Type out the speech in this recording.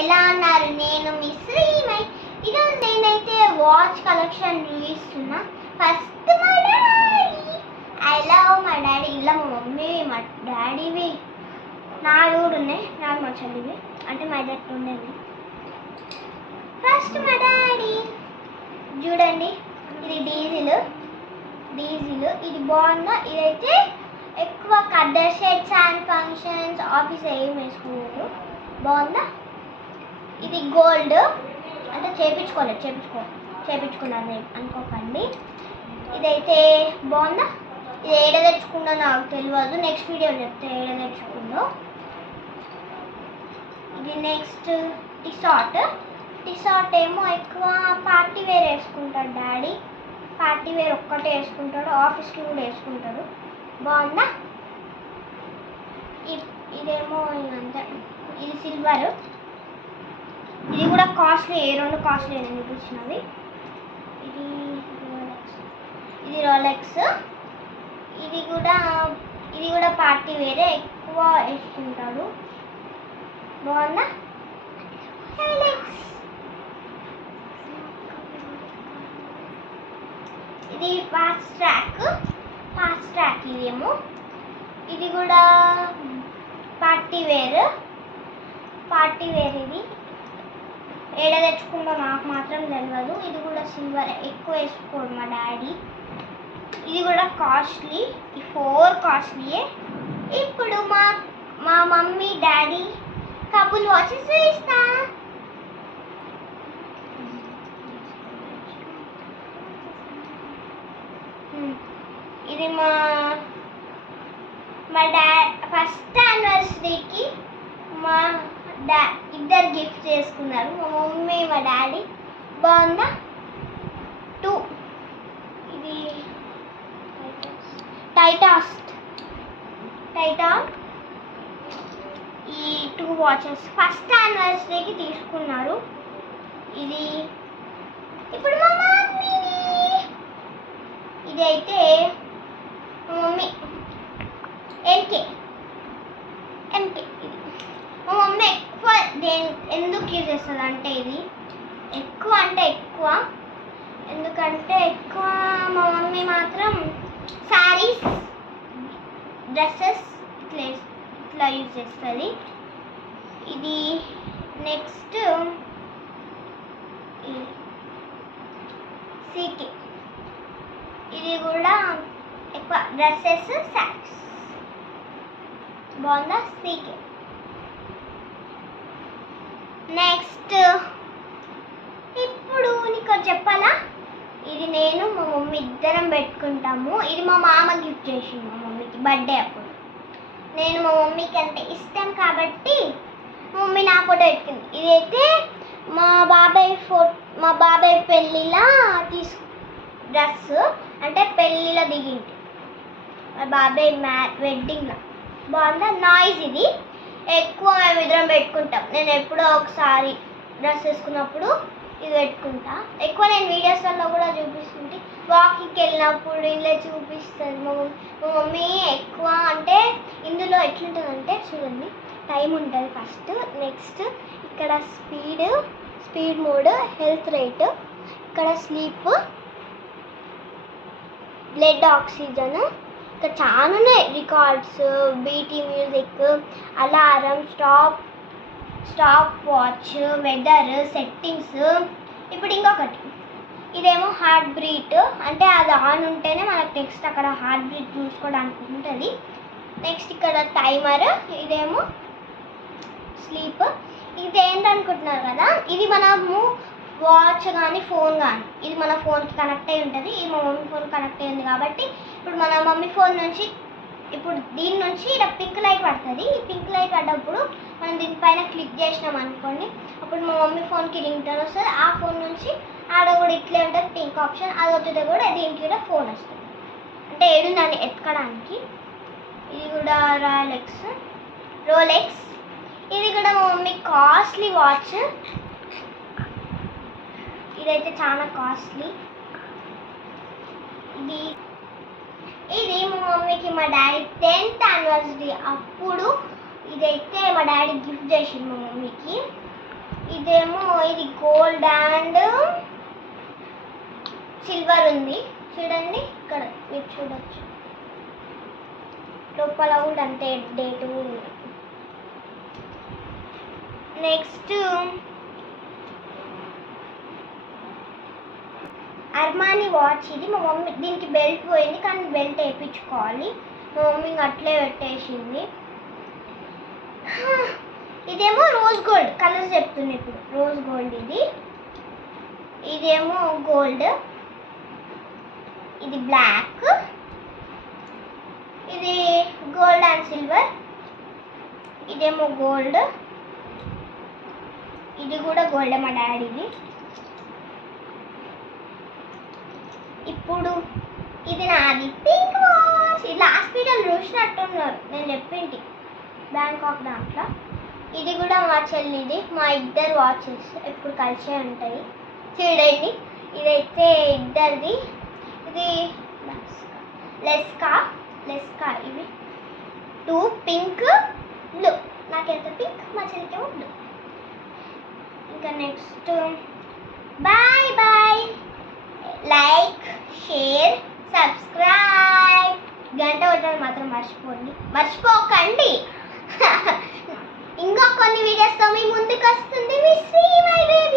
ఎలా అన్నారు? నేను మీ శ్రీమై. ఈరోజు నేనైతే వాచ్ కలెక్షన్ చూపిస్తున్నా. ఫస్ట్ మా డాడీ. ఐ లవ్ మా డాడీ. ఇలా మా మమ్మీ మా డాడీవి నాలుగు కూడా ఉన్నాయి. నాలుగు మా చెల్లివి అంటే మా దగ్గర ఉండేవి. ఫస్ట్ మా డాడీ చూడండి, ఇది డీజిల్. ఇది బాగుందా? ఇదైతే ఎక్కువ khaddar shirts and functions office ఏం వేసుకున్నారు. బాగుందా? ఇది గోల్డ్ అంటే చేపించుకున్నాను అనుకోకండి. ఇదైతే బాగుందా? ఇది ఏడ తెచ్చుకుందో నాకు తెలియదు, నెక్స్ట్ వీడియో చెప్తే ఏడ తెచ్చుకుందో. ఇది నెక్స్ట్ టీ షార్ట్ ఏమో ఎక్కువ పార్టీ వేర్ వేసుకుంటాడు డాడీ. పార్టీ వేర్ ఒక్కటే వేసుకుంటాడు, ఆఫీస్కి కూడా వేసుకుంటాడు. బాగుందా? ఇదేమో ఇదంతా, ఇది సిల్వర్. ఇది కూడా కాస్ట్లీ, రెండు కాస్ట్లీ నేను చూపించినవి. ఇది రోలెక్స్. ఇది కూడా పార్టీ వేరే ఎక్కువ వేసుకుంటాడు. బాగుందా? ఇది ఫాస్ట్ ట్రాక్. ఇదేమో ఇది కూడా పార్టీ వేర్. ఇది ఏడ తెచ్చుకుందో నాకు మాత్రం తెలియదు. ఇది కూడా సిల్వర్, ఎక్కువ వేసుకోడు మా డాడీ. ఇది కూడా కాస్ట్లీ. ఈ 4 కాస్ట్లీయే. ఇప్పుడు మా మమ్మీ డాడీ కపుల్ వాచెస్ వేస్తా. ఇది మా డాడ్ ఫస్ట్ యానివర్సరీకి ఇద్దరు గిఫ్ట్ చేసుకున్నారు, మా మమ్మీ మా డాడీ. బాగుందా? 2 ఇది టైటాన్. ఈ 2 వాచెస్ ఫస్ట్ యానివర్సరీకి తీసుకున్నారు. ఇది ఇప్పుడు మా మమ్మీ. ఇది అయితే మా మమ్మీ ఎంకే. ఇది మా మమ్మీ ఎక్కువ ఎందుకు యూజ్ చేస్తుంది అంటే, ఇది ఎక్కువ ఎందుకంటే మా మమ్మీ మాత్రం శారీస్, డ్రెస్సెస్ ఇట్లా యూజ్ చేస్తుంది. ఇది నెక్స్ట్ సీకే. ఇది కూడా ఎక్కువ డ్రెస్సెస్, శారీస్. బాగుందా? సీకే. నెక్స్ట్ ఇప్పుడు నీకు చెప్పాలా, ఇది నేను మా మమ్మీ ఇద్దరం పెట్టుకుంటాము. ఇది మా మామ గిఫ్ట్ చేసింది మా మమ్మీకి బర్త్డే అప్పుడు. నేను మా మమ్మీకి అంటే ఇష్టం కాబట్టి మా మమ్మీ నా ఫోటో పెట్టుకుంది. ఇదైతే మా బాబాయ్ పెళ్ళిలా డ్రెస్, అంటే పెళ్ళిలో దిగింది మా బాబాయ్ వెడ్డింగ్లో. బాగుందా? నాయిస్. ఇది ఎక్కువ మేము ఇద్దరం పెట్టుకుంటాం. నేను ఎప్పుడో ఒకసారి డ్రెస్ వేసుకున్నప్పుడు ఇది పెట్టుకుంటా. ఎక్కువ నేను వీడియోస్లలో కూడా చూపిస్తుంటే, వాకింగ్కి వెళ్ళినప్పుడు ఇలా చూపిస్తుంది మా మమ్మీ ఎక్కువ. అంటే ఇందులో ఎట్లుంటుందంటే చూడండి, టైం ఉంటుంది ఫస్ట్. నెక్స్ట్ ఇక్కడ స్పీడ్ మోడ్, హెల్త్ రేట్, ఇక్కడ స్లీప్, బ్లడ్ ఆక్సిజన్, ఇక్కడ చాలా records, BT music, alarm, stopwatch, weather, settings. ఇప్పుడు ఇంకొకటి, ఇదేమో హార్ట్ బీట్, అంటే అది ఆన్ ఉంటేనే మనకు నెక్స్ట్ అక్కడ హార్ట్ బీట్ చూసుకోవడానికి ఉంటుంది. నెక్స్ట్ ఇక్కడ టైమర్, ఇదేమో స్లీప్. ఇది ఏంటనుకుంటున్నారు కదా, ఇది మనము వాచ్ కానీ ఫోన్ కానీ ఇది మన ఫోన్కి కనెక్ట్ అయి ఉంటుంది. ఇది మా మమ్మీ ఫోన్ కనెక్ట్ అయ్యింది కాబట్టి ఇప్పుడు మన మమ్మీ ఫోన్ నుంచి దీని నుంచి ఇలా పింక్ లైట్ పడుతుంది. ఈ పింక్ లైట్ పడ్డప్పుడు మనం దీనిపైన క్లిక్ చేసినాం అనుకోండి, అప్పుడు మా మమ్మీ ఫోన్కి రింగ్ టోన్ వస్తుంది. ఆ ఫోన్ నుంచి ఆడ కూడా ఇట్లే ఉంటుంది పింక్ ఆప్షన్, అది వద్దుతే కూడా దీనికి కూడా ఫోన్ వస్తుంది, అంటే ఏడుందని ఎత్తుకోవడానికి. ఇది కూడా రోలెక్స్. ఇది కూడా మా మమ్మీ కాస్ట్లీ వాచ్. ఇదైతే చాలా కాస్ట్లీ. ఇది మా మమ్మీకి మా డాడీ 10th యానివర్సరీ అప్పుడు ఇదైతే మా డాడీ గిఫ్ట్ చేసింది మా మమ్మీకి. ఇదేమో ఇది గోల్డ్ అండ్ సిల్వర్ ఉంది చూడండి, ఇక్కడ మీరు చూడొచ్చు. లోపల కూడా అంతే డేట్ ఉంది. Next Armani watch. ఇది మా మమ్మీ, దీనికి బెల్ట్ పోయింది కానీ బెల్ట్ వేయించుకోవాలి. మా మమ్మీ అట్లే పెట్టేసింది. ఇదేమో రోజ్ గోల్డ్, కలర్స్ చెప్తుంది ఇప్పుడు. రోజ్ గోల్డ్ ఇది, ఇదేమో గోల్డ్, ఇది బ్లాక్, ఇది గోల్డ్ అండ్ సిల్వర్, ఇదేమో గోల్డ్, ఇది కూడా గోల్డ్ మా డాడీది. ఇప్పుడు ఇది నాది పింక్ వాచ్. ఇది లాస్ట్ వీడియోలో చూసినట్టున్నారు, నేను చెప్పింటి బ్యాంకాక్ దాంట్లో. ఇది కూడా మా చెల్లిది. మా ఇద్దరు వాచెస్ ఎప్పుడు కలిసే ఉంటాయి. చూడండి, ఇదైతే ఇద్దరిది. ఇది లెస్కా. ఇవి 2 పింక్ బ్లూ. నాకెంత పింక్, మా చెల్లికేమో బ్లూ. ఇంకా next bye bye. Like, share, subscribe, గంట కొట్టడం మాత్రం మర్చిపోకండి. ఇంకా కొన్ని వీడియోస్తో మీ ముందుకు వస్తుంది మీ శ్రీ మై బేబీ.